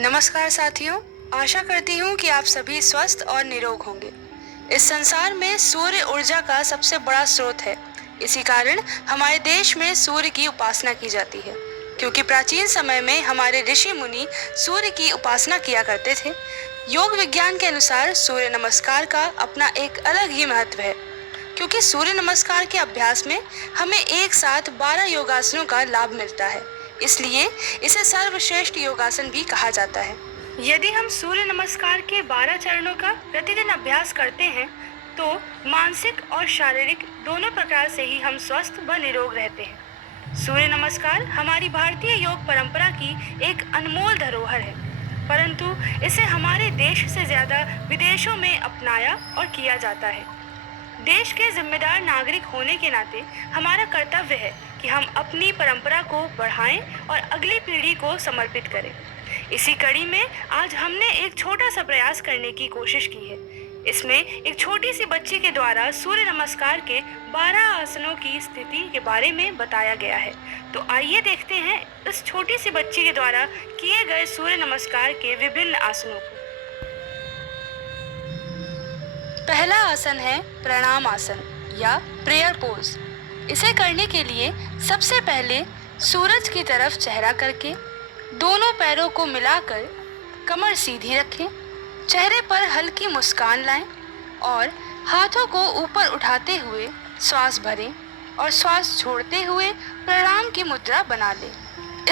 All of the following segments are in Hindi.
नमस्कार साथियों, आशा करती हूँ कि आप सभी स्वस्थ और निरोग होंगे। इस संसार में सूर्य ऊर्जा का सबसे बड़ा स्रोत है। इसी कारण हमारे देश में सूर्य की उपासना की जाती है, क्योंकि प्राचीन समय में हमारे ऋषि मुनि सूर्य की उपासना किया करते थे। योग विज्ञान के अनुसार सूर्य नमस्कार का अपना एक अलग ही महत्व है, क्योंकि सूर्य नमस्कार के अभ्यास में हमें एक साथ 12 योगासनों का लाभ मिलता है। इसलिए इसे सर्वश्रेष्ठ योगासन भी कहा जाता है। यदि हम सूर्य नमस्कार के 12 चरणों का प्रतिदिन अभ्यास करते हैं, तो मानसिक और शारीरिक दोनों प्रकार से ही हम स्वस्थ व निरोग रहते हैं। सूर्य नमस्कार हमारी भारतीय योग परंपरा की एक अनमोल धरोहर है, परंतु इसे हमारे देश से ज्यादा विदेशों में अपनाया और किया जाता है। देश के जिम्मेदार नागरिक होने के नाते हमारा कर्तव्य है कि हम अपनी परंपरा को बढ़ाएं और अगली पीढ़ी को समर्पित करें। इसी कड़ी में आज हमने एक छोटा सा प्रयास करने की कोशिश की है। इसमें एक छोटी सी बच्ची के द्वारा सूर्य नमस्कार के 12 आसनों की स्थिति के बारे में बताया गया है। तो आइए देखते हैं इस छोटी सी बच्ची के द्वारा किए गए सूर्य नमस्कार के विभिन्न आसनों को। पहला आसन है प्रणाम आसन या प्रेयर पोज। इसे करने के लिए सबसे पहले सूरज की तरफ चेहरा करके दोनों पैरों को मिलाकर कमर सीधी रखें, चेहरे पर हल्की मुस्कान लाएं और हाथों को ऊपर उठाते हुए श्वास भरें और श्वास छोड़ते हुए प्रणाम की मुद्रा बना लें।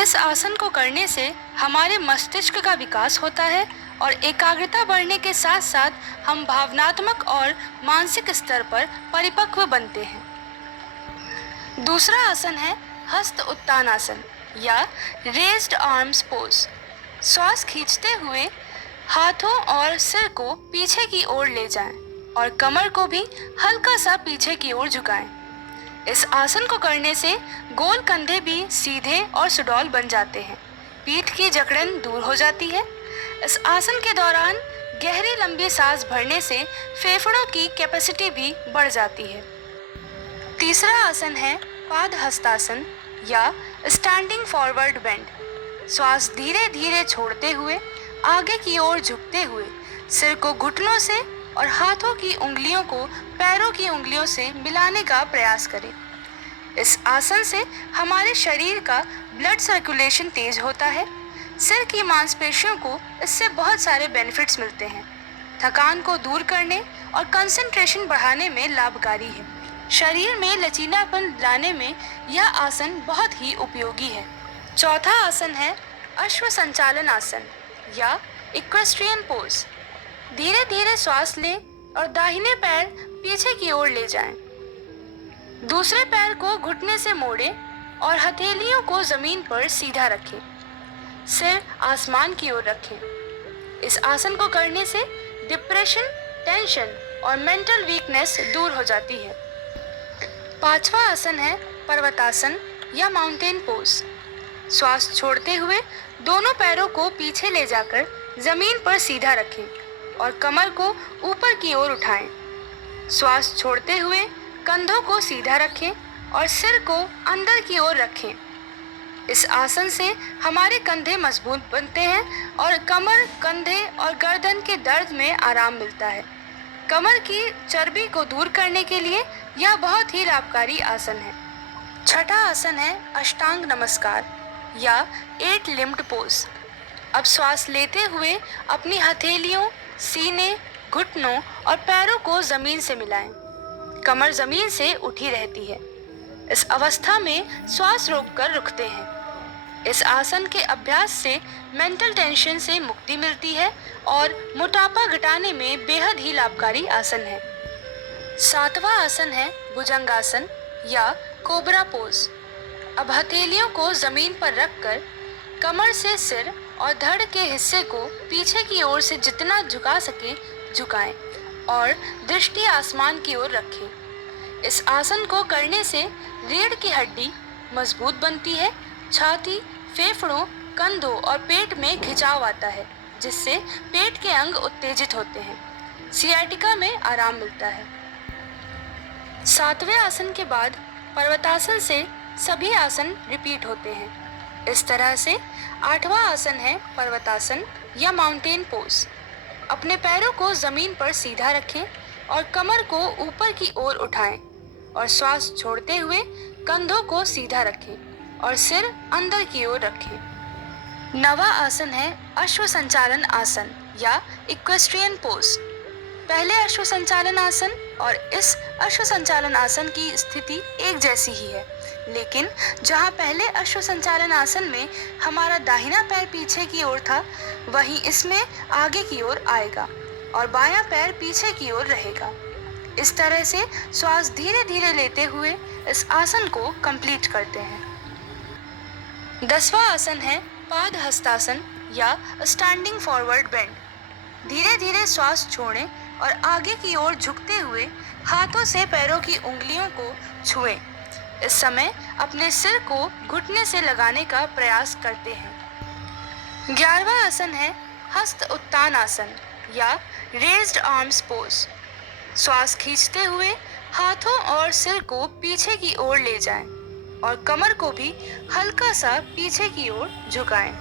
इस आसन को करने से हमारे मस्तिष्क का विकास होता है और एकाग्रता बढ़ने के साथ साथ हम भावनात्मक और मानसिक स्तर पर परिपक्व बनते हैं। दूसरा आसन है हस्त उत्तान आसन या रेज्ड आर्म्स पोज। श्वास खींचते हुए हाथों और सिर को पीछे की ओर ले जाएं और कमर को भी हल्का सा पीछे की ओर झुकाएं। इस आसन को करने से गोल कंधे भी सीधे और सुडौल बन जाते हैं, पीठ की जकड़न दूर हो जाती है। इस आसन के दौरान गहरी लंबी सांस भरने से फेफड़ों की कैपेसिटी भी बढ़ जाती है। तीसरा आसन है पाद हस्तासन या स्टैंडिंग फॉरवर्ड बेंड। श्वास धीरे धीरे छोड़ते हुए आगे की ओर झुकते हुए सिर को घुटनों से और हाथों की उंगलियों को पैरों की उंगलियों से मिलाने का प्रयास करें। इस आसन से हमारे शरीर का ब्लड सर्कुलेशन तेज होता है। सिर की मांसपेशियों को इससे बहुत सारे बेनिफिट्स मिलते हैं। थकान को दूर करने और कंसंट्रेशन बढ़ाने में लाभकारी है। शरीर में लचीलापन लाने में यह आसन बहुत ही उपयोगी है। चौथा आसन है अश्व संचालन आसन या इक्वेस्ट्रियन पोज। धीरे धीरे श्वास लें और दाहिने पैर पीछे की ओर ले जाएं। दूसरे पैर को घुटने से मोड़ें और हथेलियों को जमीन पर सीधा रखें। सिर आसमान की ओर रखें। इस आसन को करने से डिप्रेशन, टेंशन और मेंटल वीकनेस दूर हो जाती है। पांचवा आसन है पर्वतासन या माउंटेन पोज। श्वास छोड़ते हुए दोनों पैरों को पीछे ले जाकर जमीन पर सीधा रखें और कमर को ऊपर की ओर उठाएं। श्वास छोड़ते हुए कंधों को सीधा रखें और सिर को अंदर की ओर रखें। इस आसन से हमारे कंधे मजबूत बनते हैं और कमर, कंधे और गर्दन के दर्द में आराम मिलता है। कमर की चर्बी को दूर करने के लिए यह बहुत ही लाभकारी आसन है। छठा आसन है अष्टांग नमस्कार या 8 लिम्ड पोज। अब श्वास लेते हुए अपनी हथेलियों, सीने, घुटनों और पैरों को जमीन से मिलाएं। कमर जमीन से उठी रहती है। इस अवस्था में श्वास रोककर रुकते हैं। इस आसन के अभ्यास से मेंटल टेंशन से मुक्ति मिलती है और मोटापा घटाने में बेहद ही लाभकारी आसन है। सातवां आसन है भुजंगासन या कोबरा पोज। अब हथेलियों को जमीन पर रखकर कमर से सिर और धड़ के हिस्से को पीछे की ओर से जितना झुका सके झुकाएं और दृष्टि आसमान की ओर रखें। इस आसन को करने से रीढ़ की हड्डी मजबूत बनती है, छाती, फेफड़ों, कंधों और पेट में खिंचाव आता है, जिससे पेट के अंग उत्तेजित होते हैं। सियाटिका में आराम मिलता है। सातवें आसन के बाद पर्वतासन से सभी आसन रिपीट होते हैं। इस तरह से 8वां आसन है पर्वतासन या माउंटेन पोज। अपने पैरों को जमीन पर सीधा रखें और कमर को ऊपर की ओर उठाएं और श्वास छोड़ते हुए कंधों को सीधा रखें और सिर अंदर की ओर रखें। 9वां आसन है अश्व संचालन आसन या इक्वेस्ट्रियन पोज। पहले अश्व संचालन आसन और इस अश्व संचालन आसन की स्थिति एक जैसी ही है, लेकिन जहां पहले अश्व संचालन आसन में हमारा दाहिना पैर पीछे की ओर था, वहीं इसमें आगे की ओर आएगा और बायां पैर पीछे की ओर रहेगा। इस तरह से श्वास धीरे धीरे लेते हुए इस आसन को कंप्लीट करते हैं। 10वां आसन है पाद हस्तासन या स्टैंडिंग फॉरवर्ड बेंड। धीरे धीरे श्वास छोड़ें और आगे की ओर झुकते हुए हाथों से पैरों की उंगलियों को छुएं। इस समय अपने सिर को घुटने से लगाने का प्रयास करते हैं। 11वां आसन है हस्त उत्तान आसन या रेज्ड आर्म्स पोज। श्वास खींचते हुए हाथों और सिर को पीछे की ओर ले जाएं और कमर को भी हल्का सा पीछे की ओर झुकाएं।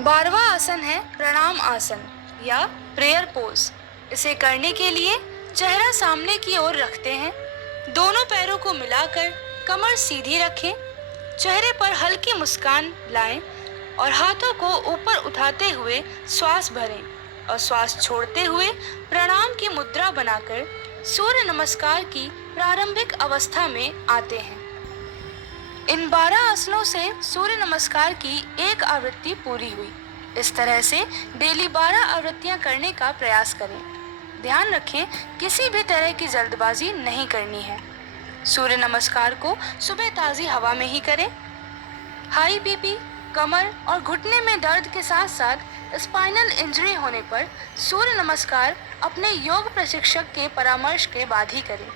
12वां आसन है प्रणाम आसन या प्रेयर पोज। इसे करने के लिए चेहरा सामने की ओर रखते हैं, दोनों पैरों को मिलाकर कमर सीधी रखें, चेहरे पर हल्की मुस्कान लाएं और हाथों को ऊपर उठाते हुए श्वास भरें और श्वास छोड़ते हुए प्रणाम की मुद्रा बनाकर सूर्य नमस्कार की प्रारंभिक अवस्था में आते हैं। इन 12 आसनों से सूर्य नमस्कार की एक आवृत्ति पूरी हुई। इस तरह से डेली 12 आवृत्तियां करने का प्रयास करें। ध्यान रखें, किसी भी तरह की जल्दबाजी नहीं करनी है। सूर्य नमस्कार को सुबह ताज़ी हवा में ही करें। हाई बीपी, कमर और घुटने में दर्द के साथ साथ स्पाइनल इंजरी होने पर सूर्य नमस्कार अपने योग प्रशिक्षक के परामर्श के बाद ही करें।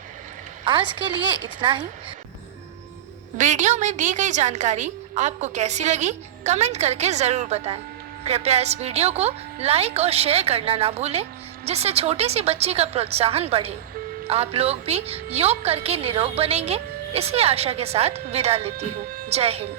आज के लिए इतना ही। वीडियो में दी गई जानकारी आपको कैसी लगी, कमेंट करके ज़रूर बताएं। कृपया इस वीडियो को लाइक और शेयर करना ना भूलें, जिससे छोटी सी बच्ची का प्रोत्साहन बढ़े। आप लोग भी योग करके निरोग बनेंगे, इसी आशा के साथ विदा लेती हूँ। जय हिंद।